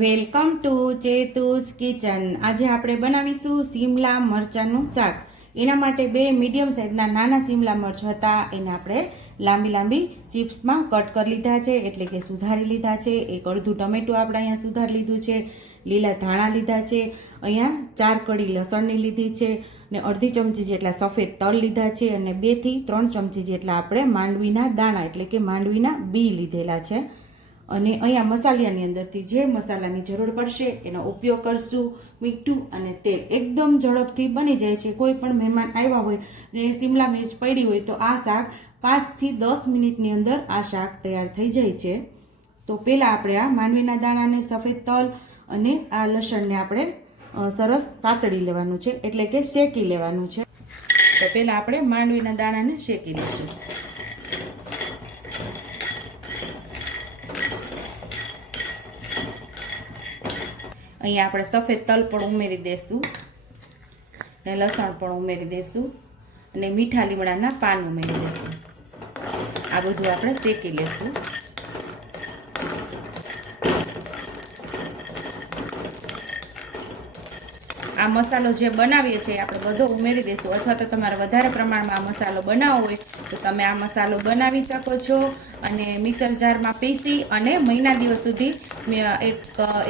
Welcome to ચેતુસ kitchen. આજે આપણે બનાવીશું સીમલા મરચાંનું શાક। એના માટે બે મીડિયમ સાઇઝના નાના સીમલા મરચ હતા, એને આપણે લાંબી લાંબી ચિપ્સમાં કટ કરી લીધા છે, એટલે કે સુધારી લીધા છે। એક અડધું ટમેટું આપણે અહીંયા સુધારી લીધું છે, લીલા ધાણા લીધા છે, અહીંયા 4 કળી લસણની લીધી છે, ને અડધી ચમચી જેટલા સફેદ તલ લીધા છે, અને 2 થી 3 ચમચી જેટલા આપણે માંડવીના દાણા એટલે કે માંડવીના બી લીધેલા છે। અને અહીંયા મસાલાની અંદરથી જે મસાલાની જરૂર પડશે એનો ઉપયોગ કરશું। મીઠું અને તેલ એકદમ ઝડપથી બની જાય છે। કોઈ પણ મહેમાન આવ્યા હોય ને શિમલા મિર્ચ પડી હોય તો આ શાક 5 થી 10 મિનિટની અંદર આ શાક તૈયાર થઈ જાય છે। તો પહેલાં આપણે આ માંડવીના દાણાને, સફેદ તલ અને આ લસણને આપણે સરસ સાતળી લેવાનું છે, એટલે કે શેકી લેવાનું છે। તો પહેલાં આપણે માંડવીના દાણાને શેકી લઈશું। અહીંયા આપણે સફેદ તલ પણ ઉમેરી દઈશું, ને લસણ પણ ઉમેરી દઈશું, અને મીઠા લીમડાના પાન ઉમેરી દઈશું। આ બધું આપણે શેકી લઈશું। આ મસાલો જે બનાવીએ છીએ આપણે બધો ઉમેરી દઈશું, અથવા તો તમારે વધારે પ્રમાણમાં આ મસાલો બનાવવો હોય તો તમે આ મસાલો બનાવી શકો છો અને મિક્સર જારમાં પીસી અને મહિના દિવસ સુધી એક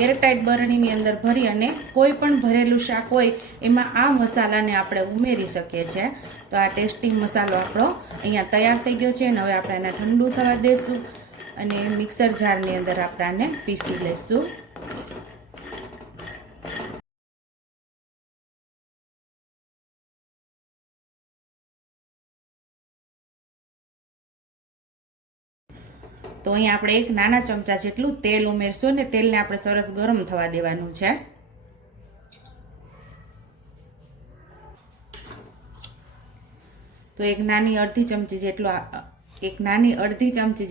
એરટાઇટ બરણીની અંદર ભરી અને કોઈ પણ ભરેલું શાક હોય એમાં આ મસાલાને આપણે ઉમેરી શકીએ છીએ। તો આ ટેસ્ટી મસાલો આપણો અહીંયા તૈયાર થઈ ગયો છે, અને હવે આપણે એને ઠંડુ થવા દઈશું અને મિક્સર જારની અંદર આપણે આને પીસી લઈશું। તો અહીંયા આપણે એક નાના ચમચા જેટલું તેલ ઉમેરશું, ને તેલને આપણે સરસ ગરમ થવા દેવાનું છે। તો એક નાની અડધી ચમચી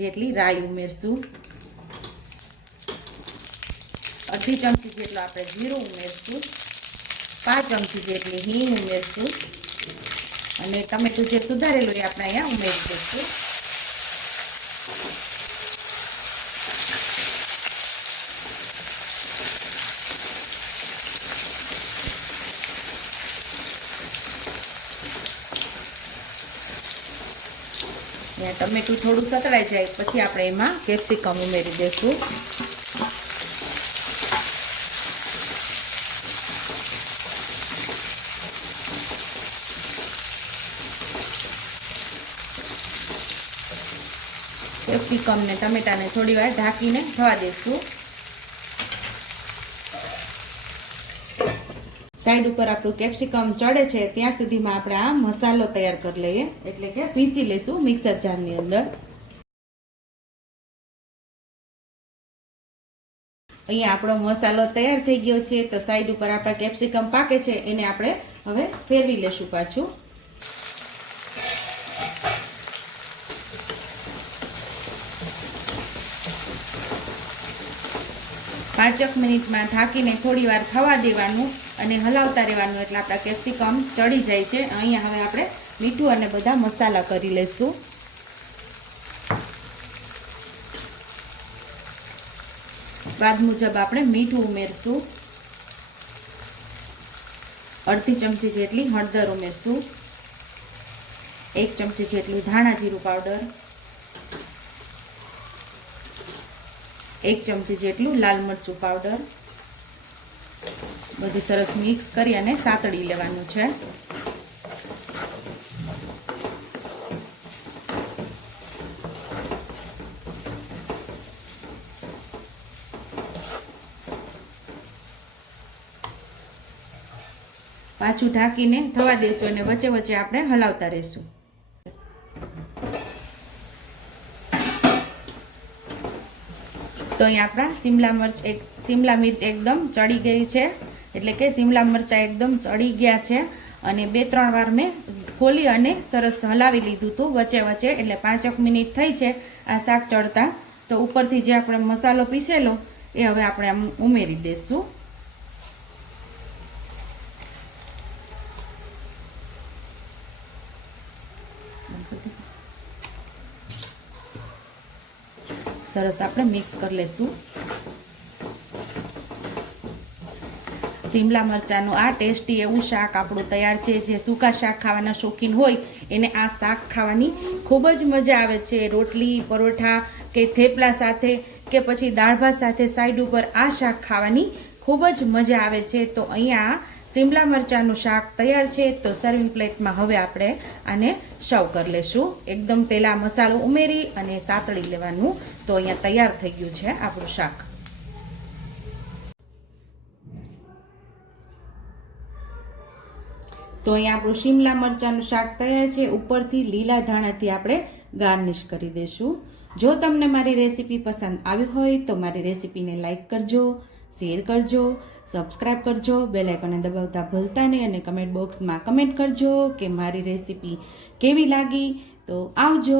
જેટલી રાઈ ઉમેરશું, અડધી ચમચી જેટલું આપણે જીરું ઉમેરશું, 5 ચમચી જેટલી હિંગ ઉમેરશું, અને ટમેટું જે સુધારેલું એ આપણે અહીંયા ઉમેરી દઈશું। ટમેટું થોડું સતળાઈ જાય પછી આપણે એમાં કેપ્સિકમ ઉમેરી દઈશું। કેપ્સિકમ ને ટમેટાને થોડી વાર ઢાંકીને થવા દઈશું। સાઈડ ઉપર આપણું કેપ્સિકમ ચડે છે ત્યાં સુધીમાં આપણે આ મસાલો તૈયાર કરી લઈએ, એટલે કે પીસી લઈશું મિક્સર જારની અંદર। અહીંયા આપણો મસાલો તૈયાર થઈ ગયો છે। તો સાઈડ ઉપર આપણા કેપ્સિકમ પાકે છે એને આપણે હવે ફેરવી લેશું પાછું। પાંચેક મિનિટમાં ઢાંકીને થોડી વાર થવા દેવાનું અને હલાવતા રહેવાનું, એટલે આપણા કેપ્સિકમ ચડી જાય છે। અહીંયા હવે આપણે મીઠું અને બધા મસાલા કરી લઈશું। સ્વાદ મુજબ આપણે મીઠું ઉમેરશું, અડધી ચમચી જેટલી હળદર ઉમેરશું, 1 ચમચી જેટલું ધાણા જીરું પાવડર, 1 ચમચી જેટલું લાલ મરચું પાવડર, બધું સરસ મિક્સ કરી અને સાતળી લેવાનું છે। પાછું ઢાંકીને થવા દેશું અને વચ્ચે વચ્ચે આપણે હલાવતા રહીશું। તો અહીં આપણા શિમલા મિર્ચ એકદમ ચડી ગઈ છે, એટલે કે શિમલા મરચાં એકદમ ચડી ગયા છે, અને 2-3 વાર મેં ખોલી અને સરસ હલાવી લીધું હતું વચ્ચે વચ્ચે, એટલે 5 મિનિટ થઈ છે આ શાક ચડતા। તો ઉપરથી જે આપણે મસાલો પીસેલો એ હવે આપણે આમ ઉમેરી દઈશું। સરસ આપણે મિક્સ કરી લઈશું। શિમલા મરચાંનું આ ટેસ્ટી એવું શાક આપણું તૈયાર છે. જે સૂકા શાક ખાવાના શોખીન હોય એને આ શાક ખાવાની ખૂબ જ મજા આવે છે. રોટલી, પરોઠા કે થેપલા સાથે કે પછી દાળ ભાત સાથે સાઈડ ઉપર આ શાક ખાવાની ખૂબ જ મજા આવે છે. તો અહીંયા શિમલા મરચાંનું શાક તૈયાર છે. તો સર્વિંગ પ્લેટમાં હવે આપણે આને સર્વ કરી લેશું. એકદમ પહેલાં મસાલો ઉમેરી અને સાતળી લેવાનું. તો અહીંયા તૈયાર થઈ ગયું છે આપણું શાક. તો અહીંયા આપણું શિમલા મરચાંનું શાક તૈયાર છે. ઉપરથી લીલા ધાણાથી આપણે ગાર્નિશ કરી દઈશું. જો તમને મારી રેસીપી પસંદ આવી હોય તો મારી રેસીપીને લાઈક કરજો, શેર કરજો, સબસ્ક્રાઈબ કરજો, બેલ આઇકોનને દબાવતા ભૂલતા નહીં અને કમેન્ટ બોક્સમાં કમેન્ટ કરજો કે મારી રેસીપી કેવી લાગી. તો આવજો.